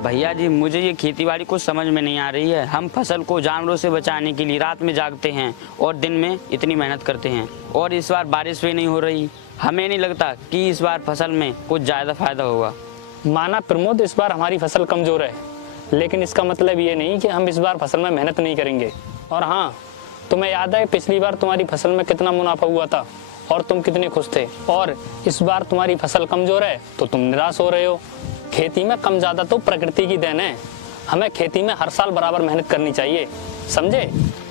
भैया जी, मुझे ये खेतीबाड़ी कुछ समझ में नहीं आ रही है। हम फसल को जानवरों से बचाने के लिए रात में जागते हैं और दिन में इतनी मेहनत करते हैं, और इस बार बारिश भी नहीं हो रही। हमें नहीं लगता कि इस बार फसल में कुछ ज़्यादा फायदा होगा। माना प्रमोद, इस बार हमारी फसल कमज़ोर है, लेकिन इसका मतलब ये नहीं कि हम इस बार फसल में मेहनत नहीं करेंगे। और हाँ, तुम्हें याद है पिछली बार तुम्हारी फसल में कितना मुनाफा हुआ था और तुम कितने खुश थे, और इस बार तुम्हारी फसल कमज़ोर है तो तुम निराश हो रहे हो। खेती में कम ज़्यादा तो प्रकृति की देन है। हमें खेती में हर साल बराबर मेहनत करनी चाहिए, समझे?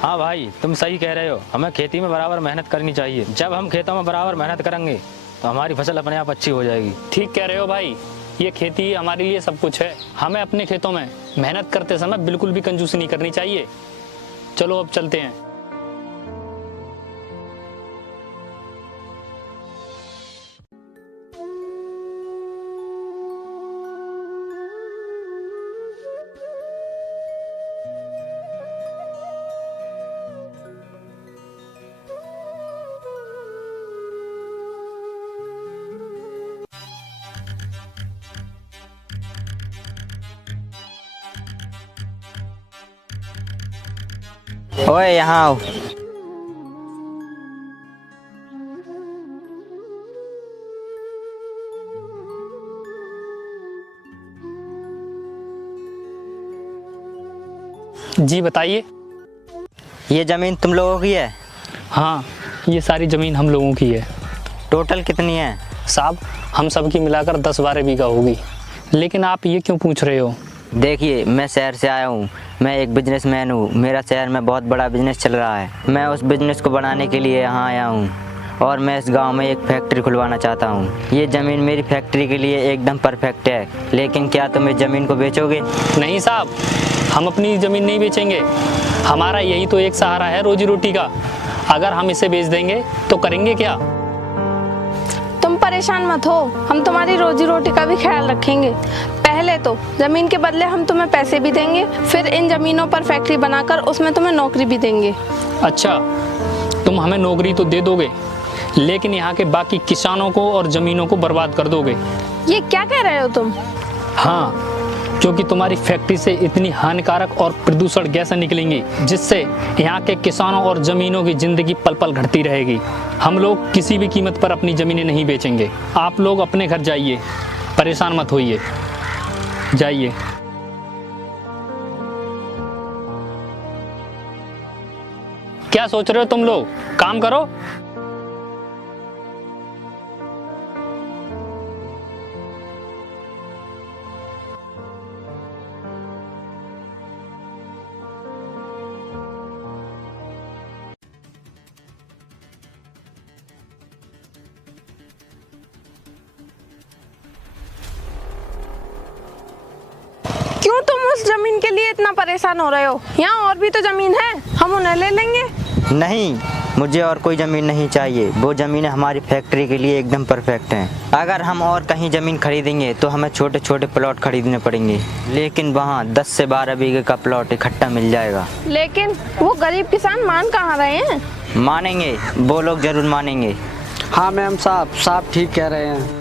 हाँ भाई, तुम सही कह रहे हो। हमें खेती में बराबर मेहनत करनी चाहिए। जब हम खेतों में बराबर मेहनत करेंगे तो हमारी फसल अपने आप अच्छी हो जाएगी। ठीक कह रहे हो भाई, ये खेती हमारे लिए सब कुछ है। हमें अपने खेतों में मेहनत करते समय बिल्कुल भी कंजूसी नहीं करनी चाहिए। चलो अब चलते हैं। ओए यहाँ आओ। जी बताइए। ये ज़मीन तुम लोगों की है? हाँ, ये सारी ज़मीन हम लोगों की है। टोटल कितनी है? साहब, हम सब की मिलाकर 10-12 बीघा होगी। लेकिन आप ये क्यों पूछ रहे हो? देखिए, मैं शहर से आया हूँ। मैं एक बिजनेसमैन हूँ। मेरा शहर में बहुत बड़ा बिजनेस चल रहा है। मैं उस बिजनेस को बढ़ाने के लिए यहाँ आया हूँ और मैं इस गांव में एक फैक्ट्री खुलवाना चाहता हूँ। ये ज़मीन मेरी फैक्ट्री के लिए एकदम परफेक्ट है। लेकिन क्या तुम इस ज़मीन को बेचोगे? नहीं साहब, हम अपनी ज़मीन नहीं बेचेंगे। हमारा यही तो एक सहारा है रोजी रोटी का। अगर हम इसे बेच देंगे तो करेंगे क्या? तुम परेशान मत हो, हम तुम्हारी रोजी रोटी का भी ख्याल रखेंगे। पहले तो जमीन के बदले हम तुम्हें पैसे भी देंगे, फिर इन जमीनों पर फैक्ट्री बनाकर उसमें तुम्हें नौकरी भी देंगे। अच्छा, तुम हमें नौकरी तो दे दोगे, लेकिन यहाँ के बाकी किसानों को और जमीनों को बर्बाद कर दोगे। ये क्या कह रहे हो तुम? हाँ, क्योंकि तुम्हारी फैक्ट्री से इतनी हानिकारक और प्रदूषण गैसें निकलेंगी जिससे यहाँ के किसानों और जमीनों की जिंदगी पल पल घटती रहेगी। हम लोग किसी भी कीमत पर अपनी जमीनें नहीं बेचेंगे। आप लोग अपने घर जाइए, परेशान मत होइए, जाइए। क्या सोच रहे हो तुम लोग? काम करो। क्यों तुम उस जमीन के लिए इतना परेशान हो रहे हो? यहाँ और भी तो जमीन है, हम उन्हें ले लेंगे। नहीं, मुझे और कोई ज़मीन नहीं चाहिए। वो ज़मीनें हमारी फैक्ट्री के लिए एकदम परफेक्ट हैं। अगर हम और कहीं ज़मीन खरीदेंगे तो हमें छोटे छोटे प्लॉट खरीदने पड़ेंगे, लेकिन वहाँ 10 से 12 बीघे का प्लॉट इकट्ठा मिल जाएगा। लेकिन वो गरीब किसान मान कहाँ रहे हैं? मानेंगे, वो लोग ज़रूर मानेंगे। हाँ मैम साहब ठीक कह रहे हैं।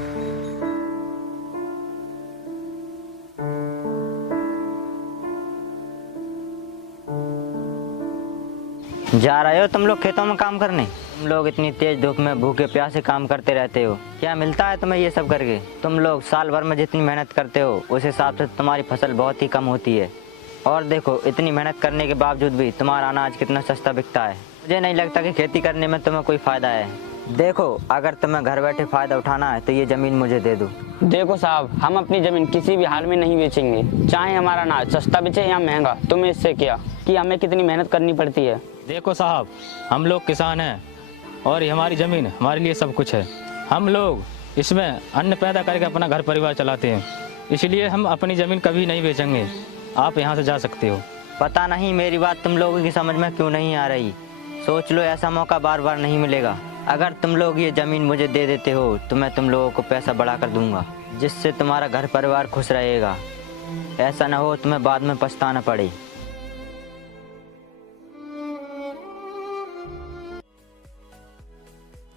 जा रहे हो तुम लोग खेतों में काम करने? तुम लोग इतनी तेज धूप में भूखे प्यासे काम करते रहते हो, क्या मिलता है तुम्हें ये सब करके? तुम लोग साल भर में जितनी मेहनत करते हो उस हिसाब से तुम्हारी फसल बहुत ही कम होती है। और देखो, इतनी मेहनत करने के बावजूद भी तुम्हारा अनाज कितना सस्ता बिकता है। मुझे नहीं लगता कि खेती करने में तुम्हें कोई फ़ायदा है। देखो, अगर तुम्हें घर बैठे फ़ायदा उठाना है तो ये ज़मीन मुझे दे दो। देखो साहब, हम अपनी ज़मीन किसी भी हाल में नहीं बेचेंगे, चाहे हमारा अनाज सस्ता बेचे या महंगा। तुम्हें इससे क्या कि हमें कितनी मेहनत करनी पड़ती है। देखो साहब, हम लोग किसान हैं और ये हमारी ज़मीन हमारे लिए सब कुछ है। हम लोग इसमें अन्न पैदा करके अपना घर परिवार चलाते हैं, इसलिए हम अपनी ज़मीन कभी नहीं बेचेंगे। आप यहाँ से जा सकते हो। पता नहीं मेरी बात तुम लोगों की समझ में क्यों नहीं आ रही। सोच लो, ऐसा मौका बार बार नहीं मिलेगा। अगर तुम लोग ये ज़मीन मुझे दे देते हो तो मैं तुम लोगों को पैसा बढ़ा कर दूंगा, जिससे तुम्हारा घर परिवार खुश रहेगा। ऐसा ना हो तुम्हें बाद में पछताना पड़े।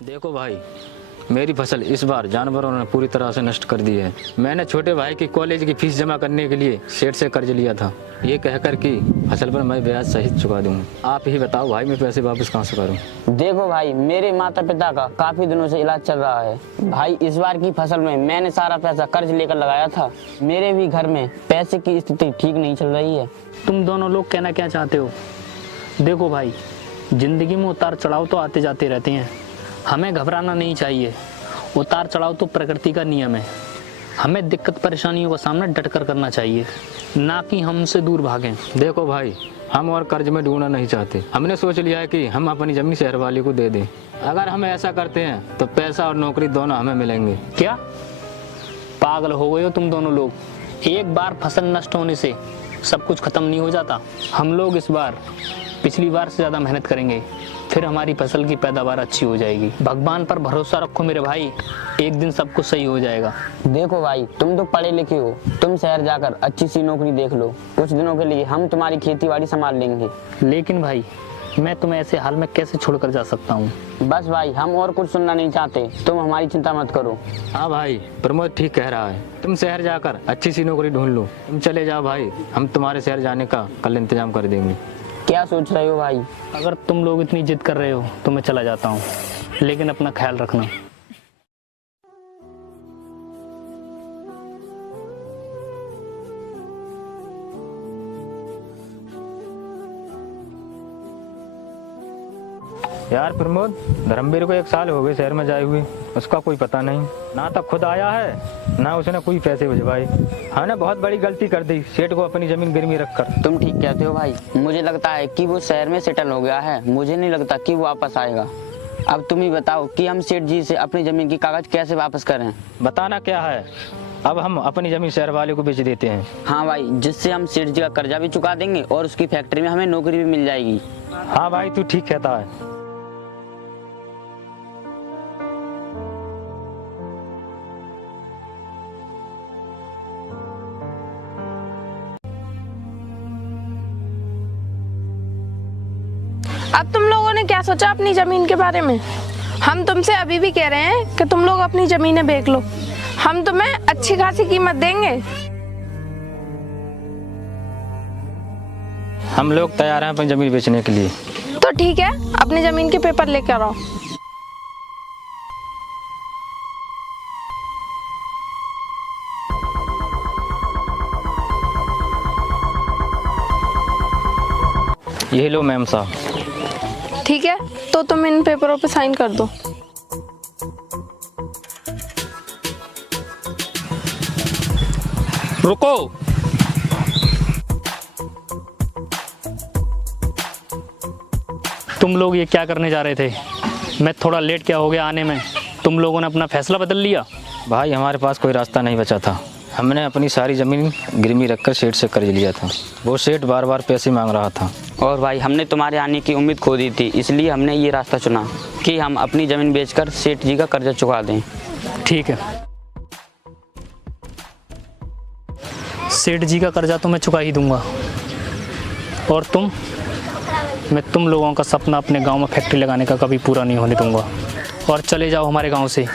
देखो भाई, मेरी फसल इस बार जानवरों ने पूरी तरह से नष्ट कर दी है। मैंने छोटे भाई की कॉलेज की फीस जमा करने के लिए सेठ से कर्ज लिया था, ये कहकर कि फसल पर मैं ब्याज सहित चुका दूंगा। आप ही बताओ भाई, मैं पैसे वापस कहाँ से करूँ? देखो भाई, मेरे माता पिता का काफी दिनों से इलाज चल रहा है भाई। इस बार की फसल में मैंने सारा पैसा कर्ज लेकर लगाया था। मेरे भी घर में पैसे की स्थिति ठीक नहीं चल रही है। तुम दोनों लोग कहना क्या चाहते हो? देखो भाई, जिंदगी में उतार चढ़ाव तो आते जाते रहते हैं, हमें घबराना नहीं चाहिए। उतार चढ़ाव तो प्रकृति का नियम है। हमें दिक्कत परेशानियों का सामना डट कर करना चाहिए, ना कि हमसे दूर भागें। देखो भाई, हम और कर्ज में डूबना नहीं चाहते। हमने सोच लिया है कि हम अपनी जमीन शहर वाले को दे दें। अगर हम ऐसा करते हैं तो पैसा और नौकरी दोनों हमें मिलेंगे। क्या पागल हो गए हो तुम दोनों लोग? एक बार फसल नष्ट होने से सब कुछ खत्म नहीं हो जाता। हम लोग इस बार पिछली बार से ज़्यादा मेहनत करेंगे, फिर हमारी फसल की पैदावार अच्छी हो जाएगी। भगवान पर भरोसा रखो मेरे भाई, एक दिन सब कुछ सही हो जाएगा। देखो भाई, तुम तो पढ़े लिखे हो, तुम शहर जाकर अच्छी सी नौकरी देख लो। कुछ दिनों के लिए हम तुम्हारी खेती बाड़ी संभाल लेंगे। लेकिन भाई, मैं तुम्हें ऐसे हाल में कैसे छोड़कर जा सकता हूँ? बस भाई, हम और कुछ सुनना नहीं चाहते, तुम हमारी चिंता मत करो। हाँ भाई, प्रमोद ठीक कह रहा है। तुम शहर जाकर अच्छी सी नौकरी ढूंढ लो। तुम चले जाओ भाई, हम तुम्हारे शहर जाने का कल इंतजाम कर देंगे। क्या सोच रहे हो भाई? अगर तुम लोग इतनी जिद कर रहे हो तो मैं चला जाता हूँ, लेकिन अपना ख्याल रखना। यार प्रमोद, धर्मवीर को 1 साल हो गए शहर में जाए हुए, उसका कोई पता नहीं। ना तो खुद आया है, ना उसने कोई पैसे भिजवाए। हमने बहुत बड़ी गलती कर दी सेठ को अपनी जमीन गिरवी रखकर। तुम ठीक कहते हो भाई, मुझे लगता है कि वो शहर में सेटल हो गया है। मुझे नहीं लगता कि वो वापस आएगा। अब तुम ही बताओ कि हम सेठ जी से अपनी जमीन की कागज कैसे वापस करें? बताना क्या है, अब हम अपनी जमीन शहर वाले को बेच देते हैं। हाँ भाई, जिससे हम सेठ जी का कर्जा भी चुका देंगे और उसकी फैक्ट्री में हमें नौकरी भी मिल जाएगी। हाँ भाई, तू ठीक कहता है। अब तुम लोगों ने क्या सोचा अपनी जमीन के बारे में? हम तुमसे अभी भी कह रहे हैं कि तुम लोग अपनी जमीनें बेच लो, हम तुम्हें अच्छी खासी कीमत देंगे। हम लोग तैयार हैं अपनी जमीन बेचने के लिए। तो ठीक है, अपनी जमीन के पेपर लेकर आओ। ये लो मैम साहब। ठीक है, तो तुम इन पेपरों पे साइन कर दो। रुको, तुम लोग ये क्या करने जा रहे थे? मैं थोड़ा लेट क्या हो गया आने में, तुम लोगों ने अपना फैसला बदल लिया? भाई, हमारे पास कोई रास्ता नहीं बचा था। हमने अपनी सारी ज़मीन गिरवी रखकर सेठ से कर्ज लिया था। वो सेठ बार बार पैसे मांग रहा था। और भाई, हमने तुम्हारे आने की उम्मीद खो दी थी, इसलिए हमने ये रास्ता चुना कि हम अपनी ज़मीन बेचकर सेठ जी का कर्जा चुका दें। ठीक है, सेठ जी का कर्जा तो मैं चुका ही दूंगा। और मैं तुम लोगों का सपना अपने गांव में फैक्ट्री लगाने का कभी पूरा नहीं होने दूंगा। और चले जाओ हमारे गांव से।